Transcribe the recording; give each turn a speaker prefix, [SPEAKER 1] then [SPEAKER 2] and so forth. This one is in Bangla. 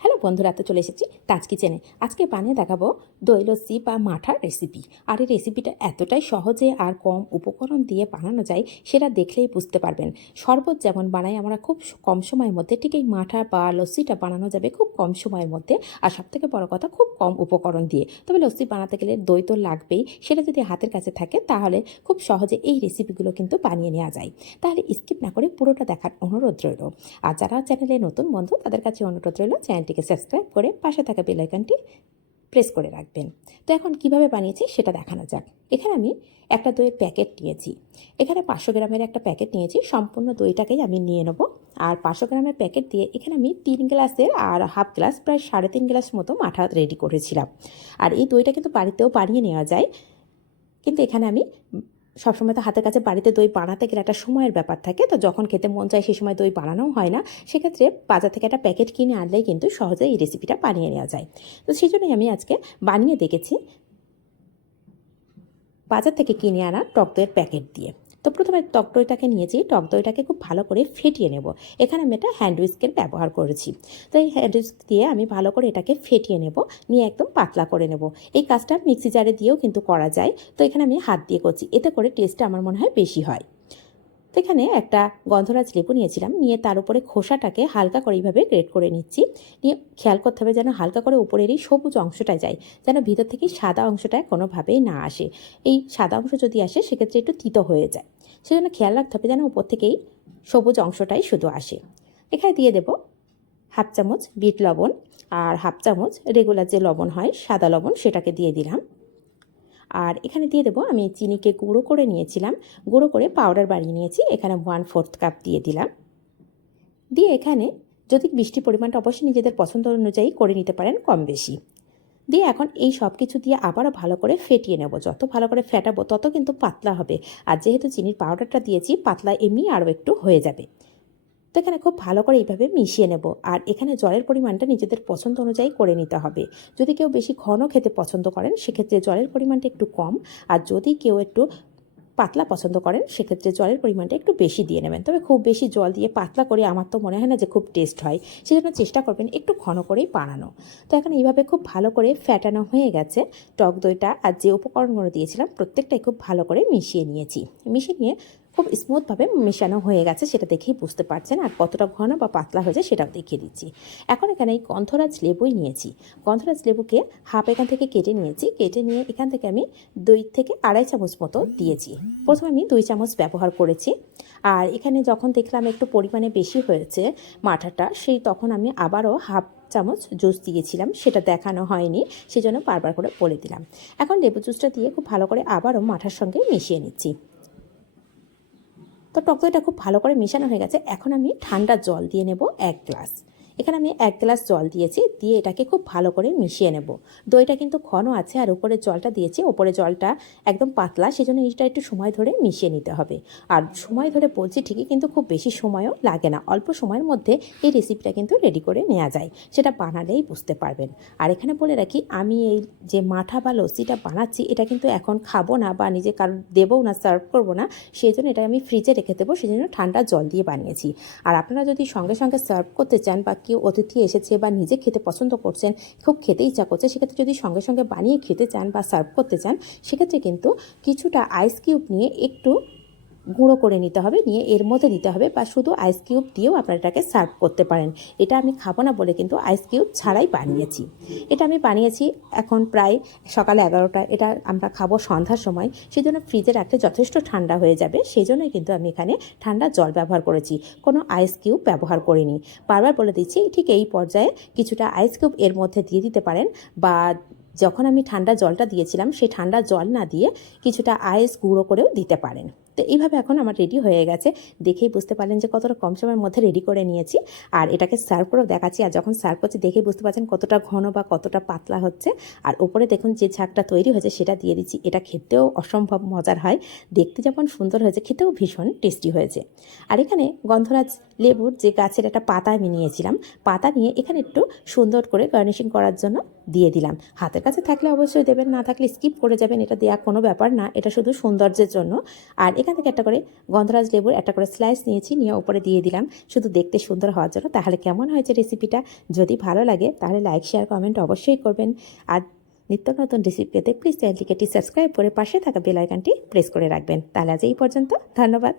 [SPEAKER 1] হ্যালো বন্ধুরা তো চলে এসেছি তাজ কিচেনে আজকে বানিয়ে দেখাবো দই লস্যি বা মাঠার রেসিপি আর এই রেসিপিটা এতটাই সহজে আর কম উপকরণ দিয়ে বানানো যায়, সেটা দেখলেই বুঝতে পারবেন। শরবত যেমন বানাই আমরা খুব কম সময়ের মধ্যে, ঠিক এই মাঠা বা লস্যিটা বানানো যাবে খুব কম সময়ের মধ্যে। আর সবথেকে বড় কথা, খুব কম উপকরণ দিয়ে। তবে লস্যি বানাতে গেলে দই তো লাগবেই, সেটা যদি হাতের কাছে থাকে, তাহলে খুব সহজে এই রেসিপিগুলো কিন্তু বানিয়ে নেওয়া যায়। তাহলে স্কিপ না করে পুরোটা দেখার অনুরোধ রইল। আর যারা চ্যানেলে নতুন বন্ধু, তাদের কাছে অনুরোধ রইল চ্যানেলটিকে সাবস্ক্রাইব করে পাশে থাকা বেল আইকনটি প্রেস করে রাখবেন। তো এখন কীভাবে বানিয়েছি সেটা দেখানো যাক। এখানে আমি একটা দইয়ের প্যাকেট নিয়েছি। এখানে পাঁচশো গ্রামের একটা প্যাকেট নিয়েছি। সম্পূর্ণ দইটাকেই আমি নিয়ে নেব। আর পাঁচশো গ্রামের প্যাকেট দিয়ে এখানে আমি তিন গ্লাসের আর হাফ গ্লাস, প্রায় সাড়ে তিন গ্লাস মতো মাঠা রেডি করেছিলাম। আর এই দইটা কিন্তু বাড়িতেও বানিয়ে নেওয়া যায়। কিন্তু এখানে আমি সবসময় তো হাতের কাছে বাড়িতে দই বানাতে গেলে একটা সময়ের ব্যাপার থাকে, তো যখন খেতে মন চায় সেই সময় দই বানানোও হয় না। সেক্ষেত্রে বাজার থেকে একটা প্যাকেট কিনে আনলেই কিন্তু সহজে এই রেসিপিটা বানিয়ে নেওয়া যায়। তো সেই জন্যই আমি আজকে বানিয়ে দেখেছি। বাজার থেকে কিনে আনা টক দইয়ের প্যাকেট দিয়ে। তো প্রথমে টক দইটাকে নিয়েছি। টক দইটাকে খুব ভালো করে ফেটিয়ে নেব। এখানে আমি একটা হ্যান্ড উইস্কের ব্যবহার করেছি। তো এই হ্যান্ড উইস্ক দিয়ে আমি ভালো করে এটাকে ফেটিয়ে নেব। নিয়ে একদম পাতলা করে নেব। এই কাজটা মিক্সি জারে দিয়েও কিন্তু করা যায়। তো এখানে আমি হাত দিয়ে করছি। এতে করে টেস্টটা আমার মনে হয় বেশি হয়। তো এখানে একটা গন্ধরাজ লেবু নিয়েছিলাম। নিয়ে তার উপরে খোসাটাকে হালকা করে এইভাবে গ্রেট করে নিচ্ছি। নিয়ে খেয়াল করতে হবে যেন হালকা করে উপরের এই সবুজ অংশটা যায়, যেন ভিতর থেকে সাদা অংশটা কোনোভাবেই না আসে। এই সাদা অংশ যদি আসে, সেক্ষেত্রে একটু তিতো হয়ে যায়। সেজন্য খেয়াল রাখতে হবে যেন উপর থেকেই সবুজ অংশটাই শুধু আসে। এখানে দিয়ে দেব হাফ চামচ বিট লবণ। আর হাফ চামচ রেগুলার যে লবণ হয়, সাদা লবণ, সেটাকে দিয়ে দিলাম। আর এখানে দিয়ে দেবো, আমি চিনিকে গুঁড়ো করে নিয়েছিলাম, গুঁড়ো করে পাউডার বানিয়ে নিয়েছি, এখানে ওয়ান ফোর্থ কাপ দিয়ে দিলাম। দিয়ে এখানে যদি বৃষ্টি পরিমাণটা অবশ্যই নিজেদের পছন্দ অনুযায়ী করে নিতে পারেন কম বেশি। দিয়ে এখন এই সব কিছু দিয়ে আবারও ভালো করে ফেটিয়ে নেব, যত ভালো করে ফেটাবো তত কিন্তু পাতলা হবে। আর যেহেতু চিনির পাউডারটা দিয়েছি, পাতলা এমনি আরও একটু হয়ে যাবে। তো এখানে খুব ভালো করে এইভাবে মিশিয়ে নেব। আর এখানে জলের পরিমাণটা নিজেদের পছন্দ অনুযায়ী করে নিতে হবে। যদি কেউ বেশি ঘন খেতে পছন্দ করেন, সেক্ষেত্রে জলের পরিমাণটা একটু কম। আর যদি কেউ একটু পাতলা পছন্দ করেন, সেক্ষেত্রে জলের পরিমাণটা একটু বেশি দিয়ে নেবেন। তবে খুব বেশি জল দিয়ে পাতলা করে আমার তো মনে হয় না যে খুব টেস্ট হয়। সেজন্য চেষ্টা করবেন একটু ঘন করেই বানানো। তো এখন এইভাবে খুব ভালো করে ফ্যাটানো হয়ে গেছে। টক দইটা আর যে উপকরণগুলো দিয়েছিলাম, প্রত্যেকটাই খুব ভালো করে মিশিয়ে নিয়েছি। মিশিয়ে নিয়ে খুব স্মুথভাবে মেশানো হয়ে গেছে, সেটা দেখেই বুঝতে পারছেন। আর কতটা ঘন বা পাতলা হয়েছে সেটাও দেখিয়ে দিচ্ছি। এখন এখানে এই গন্ধরাজ লেবুই নিয়েছি। গন্ধরাজ লেবুকে হাফ এখান থেকে কেটে নিয়েছি। কেটে নিয়ে এখান থেকে আমি দুই থেকে আড়াই চামচ মতো দিয়েছি। প্রথমে আমি দুই চামচ ব্যবহার করেছি। আর এখানে যখন দেখলাম একটু পরিমাণে বেশি হয়েছে মাঠাটা, সেই তখন আমি আবারও হাফ চামচ জুস দিয়েছিলাম। সেটা দেখানো হয়নি, সেজন্য বারবার করে বলে দিলাম। এখন লেবু জুসটা দিয়ে খুব ভালো করে আবারও মাঠার সঙ্গে মিশিয়ে নিচ্ছি। তো টক দইটা খুব ভালো করে মেশানো হয়ে গেছে। এখন আমি ঠান্ডা জল দিয়ে নেব এক গ্লাস। এখানে আমি এক গ্লাস জল দিয়েছি, দিয়ে এটাকে খুব ভালো করে মিশিয়ে নেব। দইটা কিন্তু ঘন আছে আর উপরে জলটা দিয়েছি ওপরে জলটা একদম পাতলা, সেজন্য এইটা একটু সময় ধরে মিশিয়ে নিতে হবে। আর সময় ধরে বলছি ঠিকই, কিন্তু খুব বেশি সময়ও লাগে না, অল্প সময়ের মধ্যে এই রেসিপিটা কিন্তু রেডি করে নেওয়া যায়, সেটা বানালেই বুঝতে পারবেন। আর এখানে বলে রাখি, আমি এই যে মাঠা বা লস্যিটা বানাচ্ছি, এটা কিন্তু এখন খাব না বা নিজে কারোর দেবও না সার্ভ করব না সেই জন্য এটা আমি ফ্রিজে রেখে দেবো সেই জন্য ঠান্ডা জল দিয়ে বানিয়েছি। আর আপনারা যদি সঙ্গে সঙ্গে সার্ভ করতে চান বা কেউ অতিথি এসেছে বা নিজে খেতে পছন্দ করছেন, খুব খেতে ইচ্ছা করছে, সেক্ষেত্রে যদি সঙ্গে সঙ্গে বানিয়ে খেতে চান বা সার্ভ করতে চান, সেক্ষেত্রে কিন্তু কিছুটা আইস কিউব নিয়ে একটু গুঁড়ো করে নিতে হবে, নিয়ে এর মধ্যে দিতে হবে বা শুধু আইস কিউব দিয়েও আপনারা এটাকে সার্ভ করতে পারেন। এটা আমি খাব না বলে কিন্তু আইস কিউব ছাড়াই বানিয়েছি। এটা আমি বানিয়েছি এখন প্রায় সকাল এগারোটা, এটা আমরা খাব সন্ধ্যার সময়। সেই জন্য ফ্রিজে রাখলে যথেষ্ট ঠান্ডা হয়ে যাবে সেই জন্যই কিন্তু আমি এখানে ঠান্ডা জল ব্যবহার করেছি। কোনো আইস কিউব ব্যবহার করিনি। বারবার বলে দিচ্ছি, ঠিক এই পর্যায়ে কিছুটা আইস কিউব এর মধ্যে দিয়ে দিতে পারেন বা যখন আমি ঠান্ডা জলটা দিয়েছিলাম সেই ঠান্ডা জল না দিয়ে কিছুটা আইস গুঁড়ো করেও দিতে পারেন। তো এইভাবে এখন আমার রেডি হয়ে গেছে। দেখেই বুঝতে পারলেন যে কতটা কম সময়ের মধ্যে রেডি করে নিয়েছি। আর এটাকে সার্ভ করেও দেখাচ্ছি। আর যখন সার্ভ করছি, দেখেই বুঝতে পারছেন কতটা ঘন বা কতটা পাতলা হচ্ছে। আর ওপরে দেখুন যে ঝাঁকটা তৈরি হয়েছে, সেটা দিয়ে দিচ্ছি। এটা খেতেও অসম্ভব মজার হয়। দেখতে যেমন সুন্দর হয়েছে, খেতেও ভীষণ টেস্টি হয়েছে। আর এখানে গন্ধরাজ লেবুর যে গাছের একটা পাতা আমি নিয়েছিলাম, পাতা নিয়ে এখানে একটু সুন্দর করে গার্নিশিং করার জন্য দিয়ে দিলাম। হাতের কাছে থাকলে অবশ্যই দেবেন, না থাকলে স্কিপ করে যাবেন, এটা দেওয়া কোনো ব্যাপার না। এটা শুধু সৌন্দর্যের জন্য। আর এখান থেকে একটা করে গন্ধরাজ লেবুর একটা করে স্লাইস নিয়েছি, নিয়ে উপরে দিয়ে দিলাম। শুধু দেখতে সুন্দর হওয়ার জন্য। তাহলে কেমন হয়েছে রেসিপিটা যদি ভালো লাগে, তাহলে লাইক শেয়ার কমেন্ট অবশ্যই করবেন। আর নিত্য নতুন রেসিপি পেতে প্লিজ চ্যানেলটিকে সাবস্ক্রাইব করে পাশে থাকা বেল আইকনটি প্রেস করে রাখবেন। তাহলে আজ এই পর্যন্ত। ধন্যবাদ।